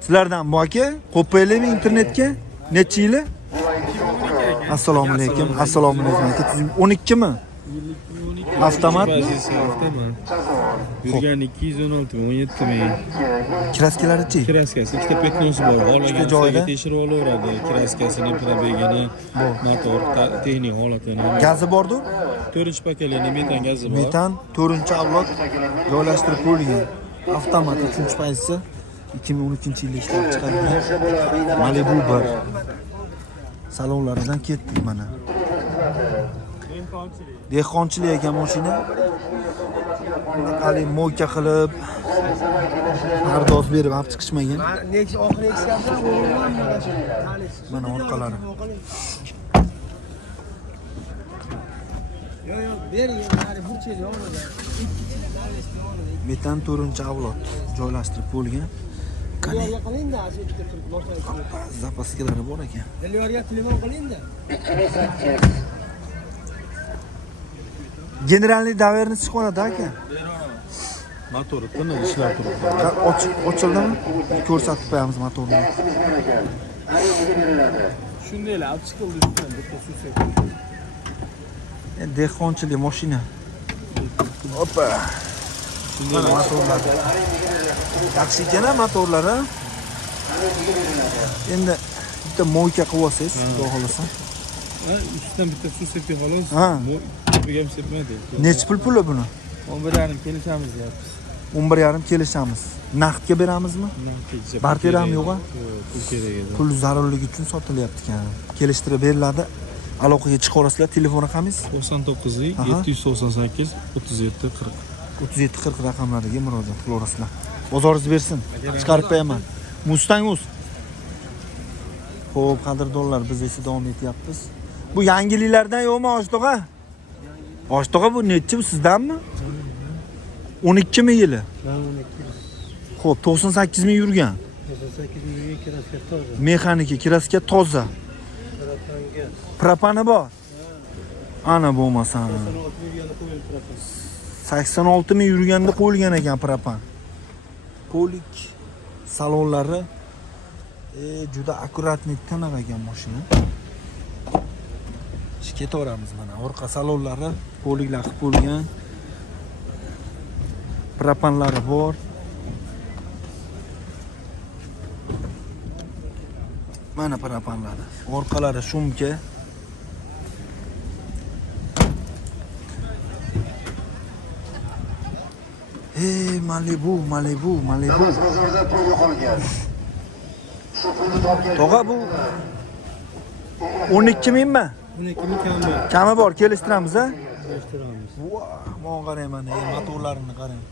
Sizlardan bu aka, qo'paylikmi internetga? Necha yili? Assalomu alaykum. Assalomu alaykum aka. 12 mi? Avtomat. Yurgan 216 17 ming. Kraskalachi. Kraskasi ikkita petnosi bor. Ikkita joyda tekshirib olaveradi. Kraskasini, probegini, motor, texnik holatini. gazi bordu? 4-pakalini metan gazi bor. Metan 4-avlod joylashtirib qo'yilgan. Avtomat 3-pozisiya 2012-yilda ishlab chiqarilgan. Malibu 1. Salonlaridan ketdik mana. Dehqonchilik ekan mashina. Hali mo'ka qilib pardoz berib olib chiqishmagan. Mana orqalari. Metan 4-avlod joylashtirib bo'lgan. Qani zapaskilari bor ekan. Generalniy daverni chiqaradi aka. Motori tiniq ishlab turibdi. Ochildimi? Ko'rsatib qo'yamiz motorni. Shundaylar olib chiqildi bitta suv. Dehqonchilik mashina. Hoppa. Mana motorlar. Yaxshi ekan motorlari. Endi bitta mo'ka qilib olsangiz, xudo xolasa. Ustidan bitta suv sepib xolos. Ha. Ko'pga ham sepmaydi. Necha puli buni? 11,5 kelishamiz deyapmiz. 11,5 kelishamiz. Naqdga beramizmi? Barter ham yo'q-a? Pul kerak edi. Pul zarurligi uchun sotilyapti ekan. Kelishtirib beriladi. Aloqaga chiqarasizlar. Telefon raqamingiz? 99 798 37 40. 3740 raqamlariga murojaat qilaverasizlar. Bozoringiz bersin. Chiqarib qo'yaman. Mustang-uz. Xo'p, qadrdonlar, biz esa davom etyapmiz. Bu yangiliklardan yo'qmi, Oshto'g'a? Oshto'g'a bu nechi bu sizdanmi? 12 mi yili? Ha, 12. Xo'p, 98 ming yurgan. 98 ming kraska toza. Mexaniki, kraska toza. Propanga. Propani bor. Ana bo'lmasa. 86 ming yurganda qo'yilgan ekan propan. Polik salonlari juda akkuratniy tiniq ekan mashina. Ketaveramiz mana. Orqa salonlari poliklar qilib qo'yilgan. Propanlari bor. Mana propanlari. Orqalari shumka. Malibu. Tog'a bu 12 mingmi? 12 ming kami. Kami bor, kelishtiramiz a? Kelishtiramiz. Voh, qarang mana, motorlarini qarang.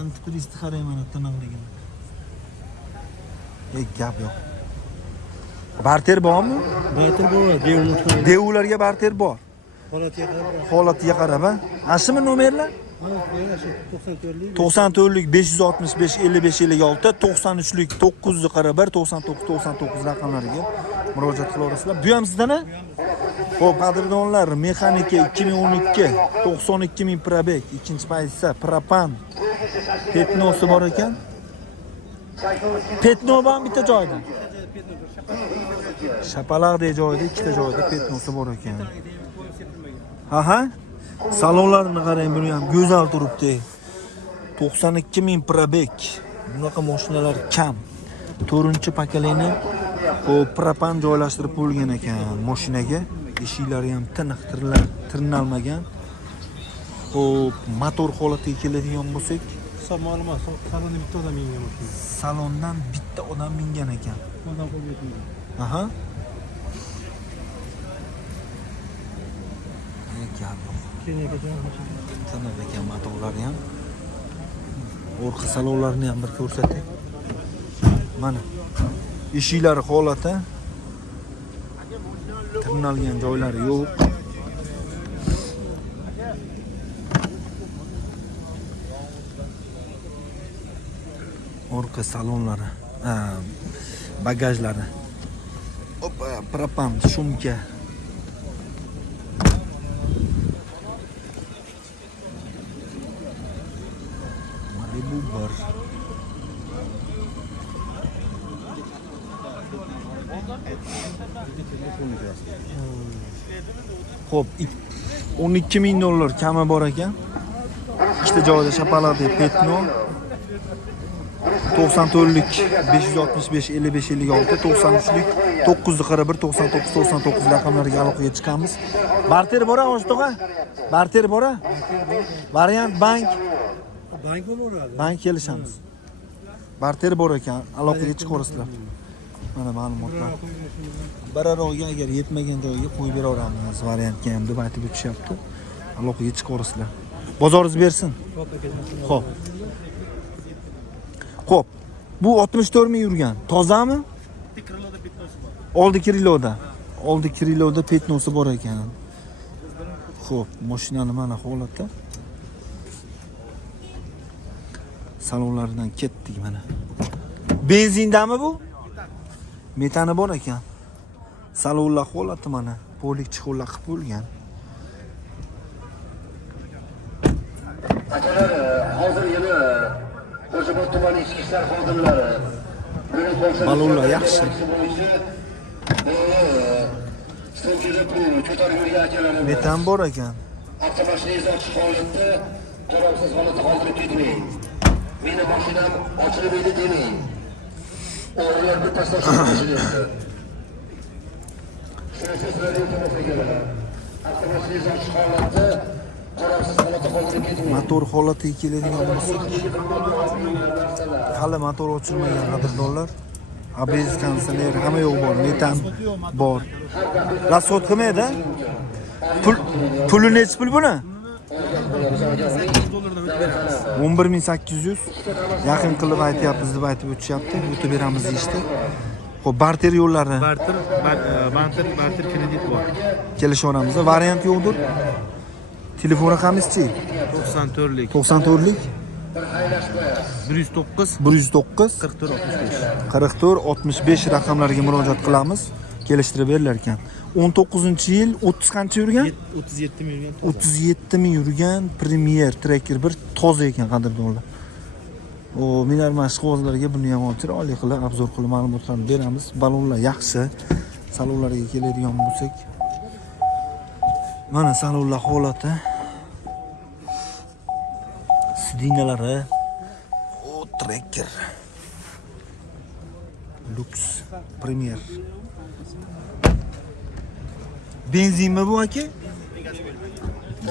Antipristi qarang mana tiniqligini. Gap yo'q. Barter bormi? Barter bor, devlar. Devlarga barter bor. Holatiga Holatiga qarab. qarab, a? Ashimi nomerlar? 94lik 565 55 56, 93lik 901 99 99 raqamlariga murojaat qilaverasizlar. Bu ham sizdan-a? Xo'p, qadrdonlar, mexanika 2012 92 ming probeg, ikkinchi pozitsiya, propan. Petnosi bor ekan. Petno bormi bitta joyda? Shapalaqdek joyda, ikkita joyda petnosi bor ekan. Aha. Salonlarini qarang, buni ham go'zal turibdi. 92 ming probeg. Bunaqa mashinalar kam. 4-pakalini propan joylashtirib qo'yilgan ekan mashinaga. Eshiklari ham tiniq, tirnalmagan. Xo'p, motor holatiga keladigan bo'lsak, Hisob ma'lumot, salonda bitta odam mingan mashina. salondan bitta odam mingan ekan. Odam qo'lga yetmaydi. Aha. Tiniq ekan motorlari ham. Orqa salonlarini ham bir ko'rsating. Mana. Eshiklari holati. Tirnalgan joylari yo'q. Orqa salonlari, bagajlari. Hoppa, propan, shumka. Malibu 1. Xo'p, 12 ming dollar kami bor ekan. Ikkita joyda shapalaqli Petno 94lik 565 55 56 93lik 941 99 99 raqamlariga aloqaga chiqamiz. Barter bora Oshto'g'a? Barter bora? Variant bank. Bankmi bo'ladi? Bank kelishamiz. Barter bor ekan, aloqaga chiqaverasizlar. Mana ma'lumotlar. Bararoqga agar yetmagan joyga qo'yib beraveramiz variantga ham deb aytib o'tishyapti. Aloqaga chiqaverasizlar. Bozoringiz bersin. Xo'p. Xo'p. Bu 64 ming yurgan. Tozami? Oldi kriloda. Oldi kriloda petnosi bor ekan. Xo'p, mashinani mana holatda. Salonlaridan ketdik mana. Benzindami bu? Metani bor ekan. Salonlar holati mana. Polik chiquvlar qilib bo'lgan. Akalar, hozir yana Qo'shrabot tumani ichki ishlar xodimlari Balonlar yaxshi. Metan bor ekan. Avtomashinangiz ochiq holatda, qarovsiz holatda qoldirib ketmang. Meni mashinam ochilib edi demang. O'g'rilar bir tashlab mashinasini. Shunisiz radio tomoshaga. Avtomashinangiz ochiq holatda, qarovsiz holatda qoldirib ketmang. Motor holatiga keladigan bo'lsak, hali motor ochilmagan qadrdonlar. ABS kondisioner hamma yo'q bor, metan bor. Rasxod qilmaydi. Puli necha pul buni? 11800 yaqin qilib aytyapmiz deb aytib o'tishyapti. O'tib beramiz deyishdi. Xo'p, barter yo'llari. Barter kredit bor. Kelishaveramiz. Variant yo'qdir. Telefon raqamingiz-chi? 94lik 94lik 109 109 44 65. 44 65 raqamlariga murojaat qilamiz. Kelishtirib berilar ekan. 19-yil 30 qancha yurgan? 37 ming yurgan. 37 ming yurgan Premier Tracker 1 toza ekan qadrdonlar. O minar mashg'ulotlarga buni ham chiroyli qilib obzor qilib ma'lumotlarni beramiz. Balonlar yaxshi. Salonlarga keladigan bo'lsak, mana salonlar holati. Sidinalari. O Tracker. Lux Premier. Benzinmi bu aka?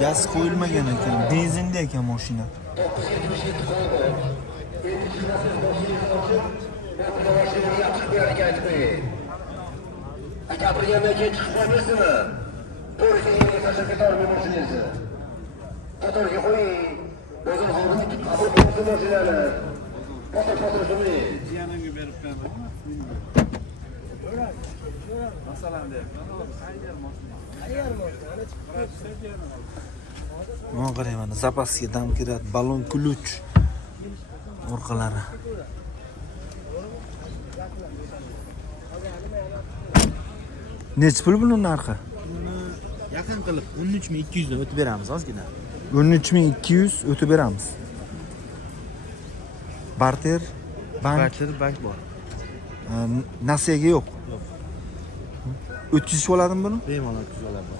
Gaz qo'yilmagan ekan. Benzinda ekan mashina. Gapirgandan keyin chiqib qolmaysizmi? To'g'ri yerga tashlab ketarmi mashinangizni? Motorga qo'ying. O'zim hozir qabul qilib mashinani. Foto qilmaying. Jiyanimga berib qo'yaman. Mana qarayman, zapaska dam kiradi, balon ключ orqalari. Necha pul buning narxi? Yaqin qilib 13200 dan o'tib beramiz ozgina. 13200 o'tib beramiz. Barter bank Bank bor. nasiyaga yo'q. O'tkazish bo'ladimi buni? Bemalol tuzaladi.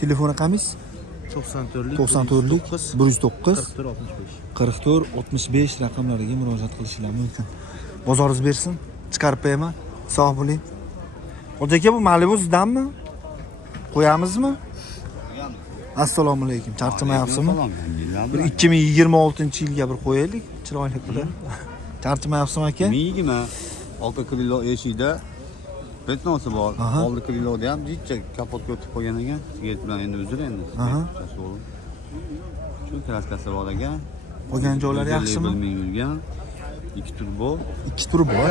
Telefon raqamingiz? 94lik 94lik 109 44 65. 44 65 raqamlariga murojaat qilishinglar mumkin. Bozoringiz bersin, chiqarib qo'yaman. Sog' bo'ling. Xo'ja aka, bu Malibu sizdanmi? Qo'yamizmi? Assalomu alaykum. Charchamayapsizmi? Bir 2026-yilga bir qo'yaylik, chiroyli qilib. Charchamayapsizmi aka? Migina orqa krilo eshikda petnosi bor. Oldi kriloda ham jichcha kapotga o'tib qo'ygan ekan. Sigaret bilan endi uzr endi. Shu kraskasi bor ekan. Qolgan joylari yaxshimi? Bilmay yurgan. 2 turbo. 2 turbo.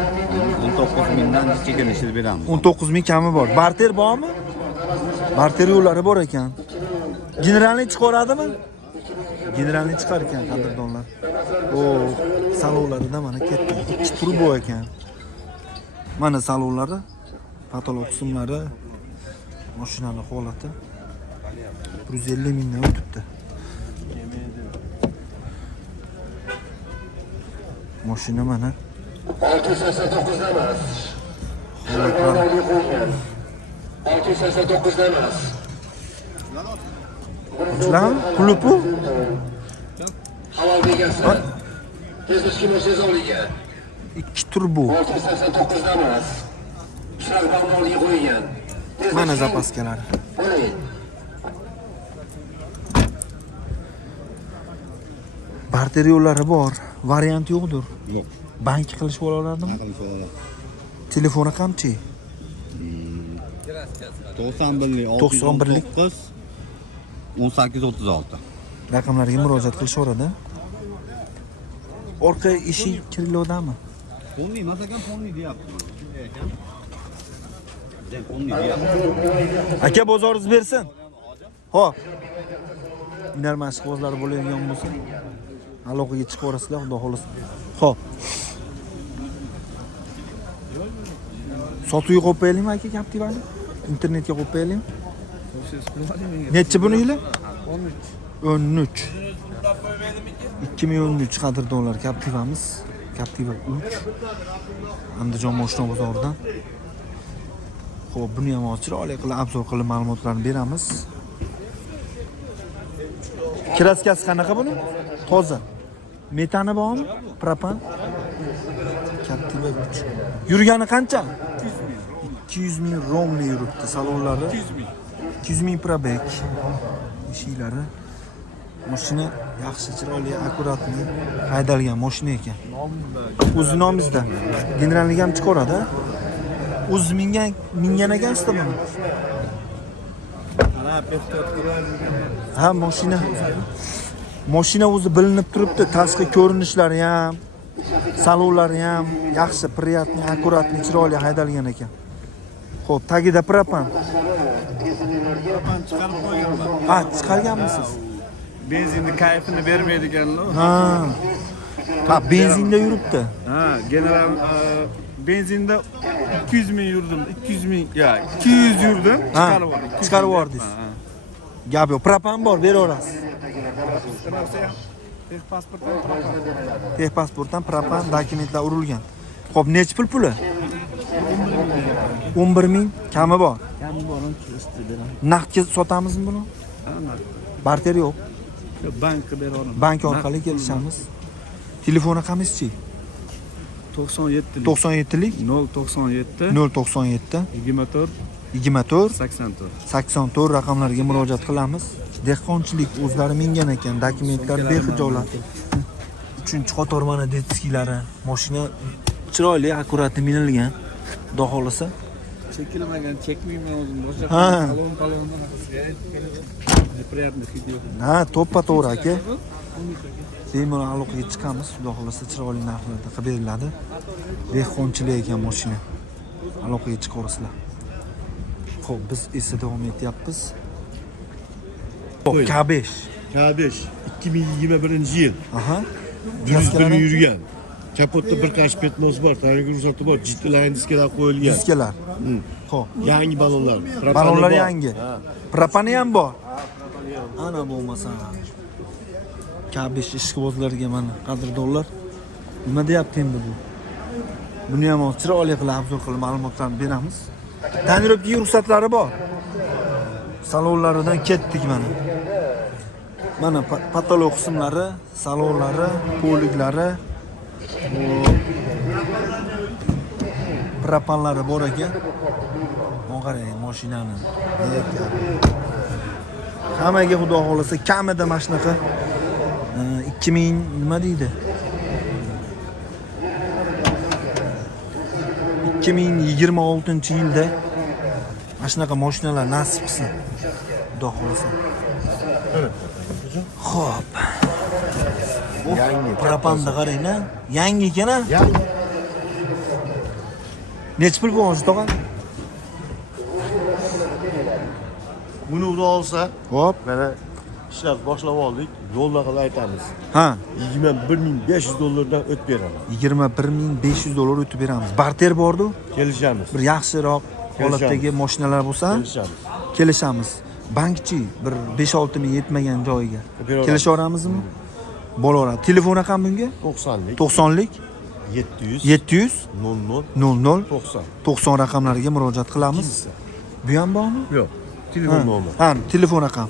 19 mingdan jichcha kelishib beramiz. 19 ming kami bor. Barter bormi? Barter yo'llari bor ekan. Generalni chiqaradimi? Generalni chiqar ekan qadrdonlar. O salonlarida mana ketdi. 2 turbo ekan. Mana salonlari, patolog qismlari, mashinaning holati 150 mingdan o'tibdi. Mashina mana 689 emas. Sharqo'rdagi qo'ygan. 689 dan emas. Lan puli bu. Halol degasi. Tezlik kimoshsiz olgan. 2 turbo. 689 dan emas. Sharqo'rdagi qo'ygan. Mana zapaskalari. Qo'ying. Barter yo'llari bor, variant yo'qdir. Yo'q. Bank qilishib oladimi? Aql so'radi. Telefoni qancha? 91lik 91lik 1836. Raqamlarga murojaat qilishaveradi. Orqa eshik kirilodami? Fonli emas ekan, fonli deyapti. Fonli deyapti. Aka bozoringiz bersin. Xo'p. Minar mashg'ulotlar bo'ladigan bo'lsa, aloqaga chiqib orasizlar, xudo xolos. Xo'p. Sotuvga qo'yib qo'yaylikmi aka Captiva'ni? Internetga qo'yib qo'yaylikmi? Necha buni yili? 13. 2013 qadrdonlar Captiva'miz. Captiva 3. Andijon moshina bozoridan. Xo'p, buni ham chiroyli qilib obzor qilib ma'lumotlarni beramiz. Kraskasi qanaqa buni? Toza. Metani bormi? Propan. Captiva 3. Yurgani qancha? 200 ming romli yuribdi salonlari. 200 ming probek. Eshiklari. Mashina yaxshi, chiroyli, akkuratli haydalgan mashina ekan. O'z nomimizda. Generallik ham chiqaradi. O'z mingan ekan-siz buni. Ha, mashina o'zi bilinib turibdi, tashqi ko'rinishlari ham, salonlari ham yaxshi, приятный, akkuratli, chiroyli haydalgan ekan. Xo'p, tagida propan. Propan chiqarib qo'yganlar. Ha, chiqarganmisiz? Benzinni kayfini bermaydiganlar. Ha, benzinda yuribdi. Ha, general benzinda 200 ming yurdim. 200 ming, ya 200 yurdim, chiqarib yubordim. Chiqarib yubordingiz. Gap yo'q, propan bor, beraverasiz. Texpasportdan propan. Texpasportdan propan dokumentlar urilgan. Xo'p, necha puli? 11 ming kami bor. Kami bor, ustida beraman. Naqdga sotamizmi buni? Ha, Barter yo'q. bankka beraman. Bank orqali kelishamiz. Telefoni qamizchi? 97lik. 97lik 097 097 24 24 84. 84 raqamlariga murojaat qilamiz. Dehqonchilik o'zlari mingan ekan, dokumentlar behijolat. 3-qator mana detskilari, mashina chiroyli, akkuratli minilgan. Xudo xolasa. Chekilmagan, chekmayman o'zim. Boshqa Ha. palondan неприятный video. Ha, to'ppa-to'g'ri aka. Bemalol aloqaga chiqamiz, xudo xolasa chiroyli narxlarda qilib beriladi. Dehqonchilik ekan mashina. Aloqaga chiqaverasizlar. Xo'p, biz esa davom etyapmiz. K5. K5 2021-yil. Aha. 101 ming yurgan. Kapotda bir qarshi petmos bor, tarixiy ruxsati bor, GT-line diskalar qo'yilgan. Diskalar. Xo'p. Yangi balonlar. Balonlar yangi. Propani ham bor. Ana bo'lmasa. K5 ishqibozlarga mana qadrdonlar. Nima deyapti endi bu? Buni ham chiroyli qilib obzor qilib ma'lumotlarni beramiz. Tonirovka ruxsatlari bor. Salonlaridan ketdik mana. Mana patolog qismlari, salonlari, poliklari, propanlari bor ekan. Qarang, mashinani. Hammaga xudo xolasa kamida mana shunaqa 2000 nima deydi? 2026-yilda mana shunaqa mashinalar nasib qilsin. Xudo xolasa. Xo'p. Yangi propanda qarang-a. Yangi ekan-a? Yangi. Necha pul bo'lmoqchi tog'a? Buni ura olsa, Hop. mana ishlab boshlab oldik. Yo'lda qilib aytamiz. Ha, 21500 dollardan o'tib beraman. 21500 dollar o'tib beramiz. Barter bordi. Kelishamiz. Bir yaxshiroq holatdagi mashinalar bo'lsa, Kelishamiz. kelishamiz. Bankchi bir 5-6 ming yetmagan joyiga Beraveramiz. kelishaveramizmi? Bo'laveradi. Telefon raqam bunga? 90lik 90lik 700 700 00 00 90. 90 raqamlariga murojaat qilamiz. Bu ham bormi? Yo'q. Telefon nomeri Ha, telefon raqam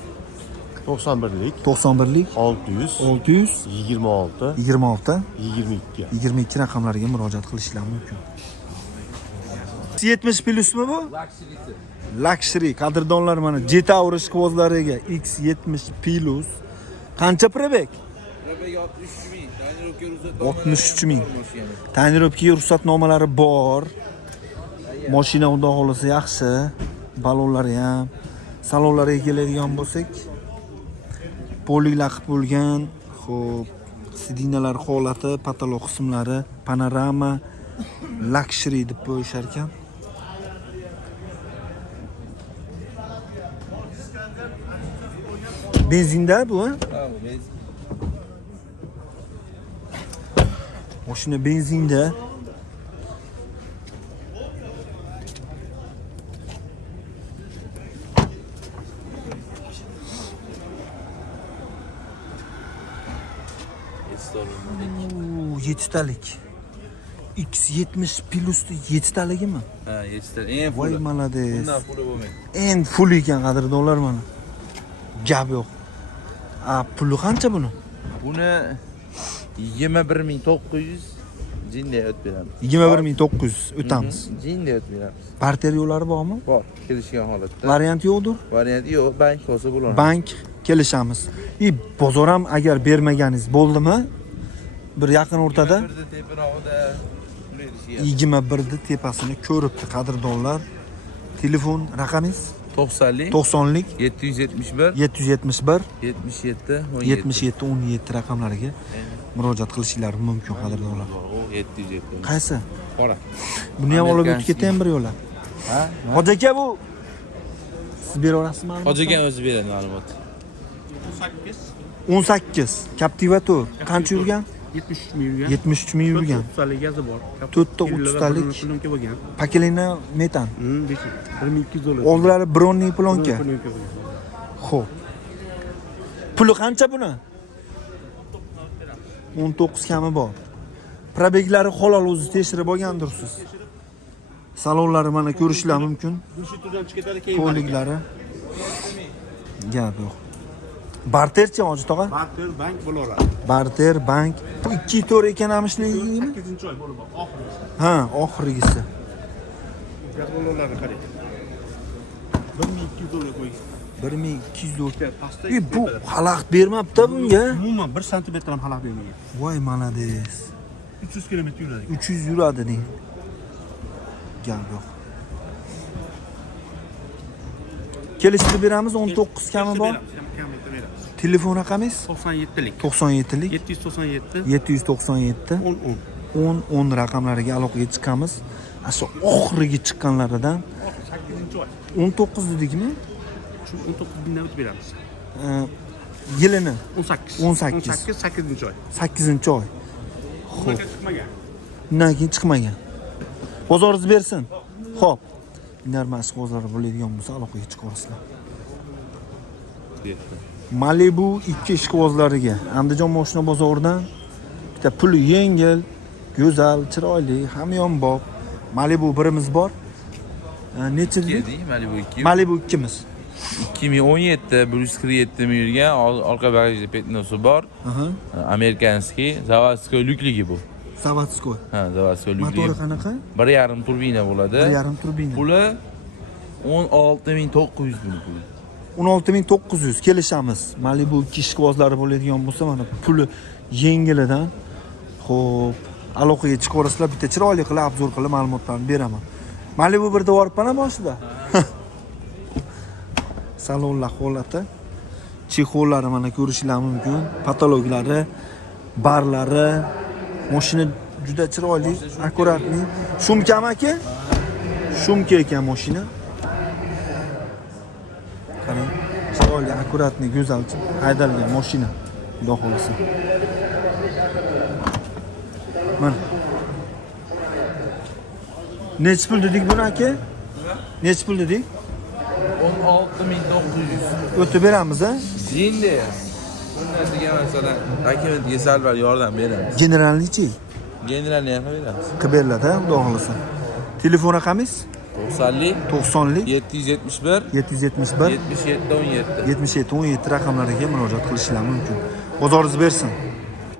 91lik 91lik 600 626 26 22 22. 22 raqamlariga murojaat qilishlari mumkin. 70 plusmi bu? Luxury qadrdonlar mana Jetaur ishqibozlariga X70 Plus. Qancha probek? 63 ming. Tonirovkaga ruxsatnomalari bor. Mashina xudo xolasa yaxshi. Balonlari ham, salonlariga keladigan bo'lsak, poliklar qilib bo'lgan. Xo'p, sidinalar holati, patolog qismlari, panorama, luxury deb qo'yishar ekan. Benzinda bu, ha? Mashina benzinda. Oo, 7 talik. X70 Plus'da 7 taligimi? Ha, 7 ta. Eng Voy, full. malades. Bundan puli bo'lmaydi. En full ekan qadrdonlar mana. Gap yo'q. A, puli qancha buni? Buni 21900 jinda o'tib beramiz. 21900 o'tamiz. Jinda o'tib beramiz. Barter yo'llari bormi? Bor, kelishgan holatda. Variant yo'qdir. Varianti yo'q, bank olsa bo'ladi. Bank kelishamiz. Bozor ham agar bermaganingiz bo'ldimi? Bir yaqin o'rtada Birda tepirog'ida berishgan. 21 tepasini ko'ribdi qadrdonlar. Telefon raqamingiz 90lik 90lik 771 771 77 77 17 raqamlariga murojaat qilishingiz mumkin qadrdonlar. O 707. Qaysi? Qora. Buni ham olib o'tib ketaymi bir yo'la? Ha? Hoji aka bu siz bera olasizmi? Hojiga o'zi beradi ma'lumot. 18 Captiva Tour qancha yurgan? 73 ming yurgan. 73 ming yurgan. 30 gazi bor. 430 talik Plyonka bo'lgan. pakelina metan. 1200 dollar. Oldilari bronniy plonka. Plyonka bo'lgan. Xo'p. Puli qancha buni? 19 kami bor. Probeglari halol o'zi tekshirib olgandirsiz. Salonlari mana ko'rishlar mumkin. Turdan chiqib ketadi keyin. Poliklari. Gap yo'q. Barterchi Hoji tog'a? Barter bank bo'laveradi. Barter bank. Bu 2 to'rt ekan amishligimi? 8-oy bo'lib oxirgi. Ha, oxirgisi. Gazbollarni qarang. 1200 dollar qo'ying. 1200 dollar. Pastda Bu xalaqit bermabdi bunga. umuman 1 santimetr ham xalaq bermagan. Voy, malades. 300 kilometr yuradi. 300 yuradi deng. Gap yo'q. Kelishtirib beramiz, 19 kami bor. Telefon raqamingiz 97lik 97lik 797 797 10 10 raqamlariga aloqaga chiqamiz. Asho oxirgi chiqqanlaridan 19 dedikmi? Shu 19 mingdan o'tib beramiz. Yilini 18 18 8-oy. 8-oy. Xo'p, Chiqmagan. undan keyin chiqmagan. Bozoringiz bersin. Xo'p. Narmas qo'zlari bo'ladigan bo'lsa aloqaga chiqarsizlar. Malibu 2 ishqibozlariga Andijon mashina bozoridan bitta puli yengil, go'zal, chiroyli, hamyonbop Malibu birimiz bor. Necha dedik? Malibu 2. Malibu 2miz. 2017 147 ming yurgan, orqa bagajda petnosi bor. Amerikanskiy, zavodskoy lyukligi bu. Zavodskoy. Ha, zavodskoy lyukligi. Motori qanaqa? 1.5 turbina bo'ladi. 1.5 turbina. Puli 16900 puli. 16900 kelishamiz. Malibu 2 ishqibozlari bo'ladigan bo'lsa, mana puli yengilidan. Xo'p, aloqaga chiqarsizlar, bitta chiroyli qilib obzor qilib ma'lumotlarni beraman. Malibu birda boribman boshida. Salonlar holati, chexollari mana ko'rishlar mumkin, patologlari, barlari, mashina juda chiroyli, akkuratniy. Shumkami aka? Shumka ekan mashina. Qarang, chiroyli, akkuratniy, go'zal haydalgan mashina. Xudo xolasa. Mana. Necha pul dedik buni aka? Necha pul dedik? 16900. O'tib beramiz, ha? Endi bundan degan masalan, dokumentga salbar yordam beramiz. Generalnichi Generalni ham beramiz. Qilib beriladi, xudo xolasa. Telefon raqamingiz? 90lik 90lik 771 771 77 17. 77 17 raqamlariga murojaat qilishingiz mumkin. Bozoringiz bersin.